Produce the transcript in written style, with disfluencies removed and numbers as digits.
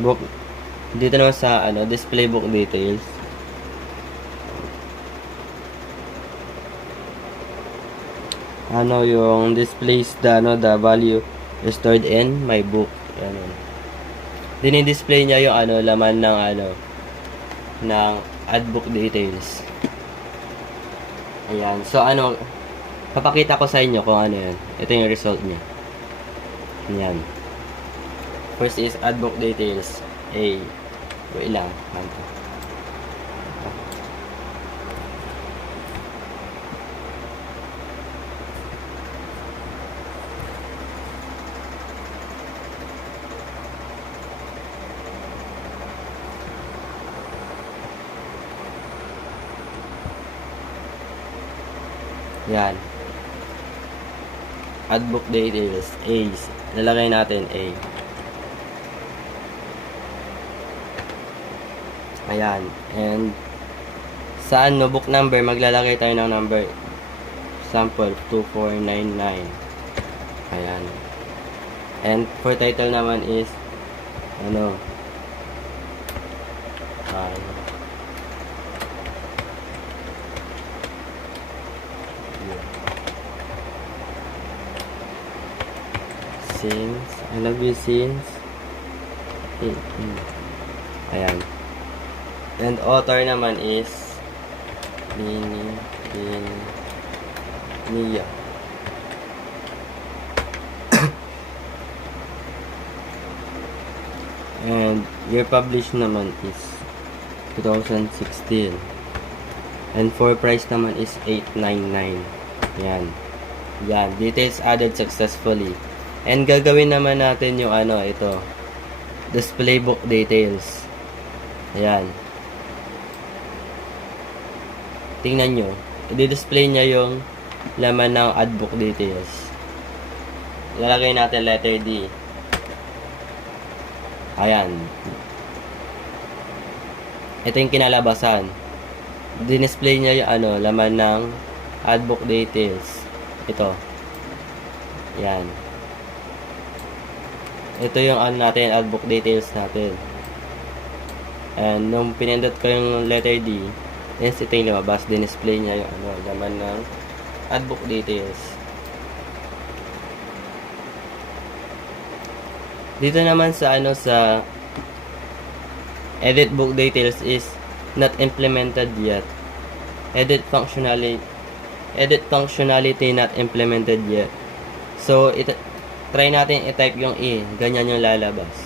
book dito naman sa display book details. Yung displays the value stored in my book. Dini-display niya yung laman ng ng add book details. Ayan. So papakita ko sa inyo kung ano yan. Ito yung result niya. Ayan. First is add book details. Wait lang. Yan. Add book details. Lalagay natin A. Ayan. And sa book number, maglalagay tayo ng number. Sample 2499. Ayan. And for title naman is since I love you since ayan. And author naman is Nia. And year published naman is 2016. And for price naman is 899. Yan. Details added successfully. And gagawin naman natin yung ito. Display book details. Ayan. Tingnan nyo. I-display niya yung laman ng add book details. Lalagay natin letter D. Ayan. Ito yung kinalabasan. Dinisplay niya yung laman ng add book details. Ito. Yan. Ito yung natin, add book details natin. And nung pinindot ko yung letter D, ito yung lumabas. Dinisplay niya yung laman ng add book details. Dito naman sa sa edit book details is not implemented yet. Edit functionality not implemented yet. So try natin i-type yung E, ganyan yung lalabas.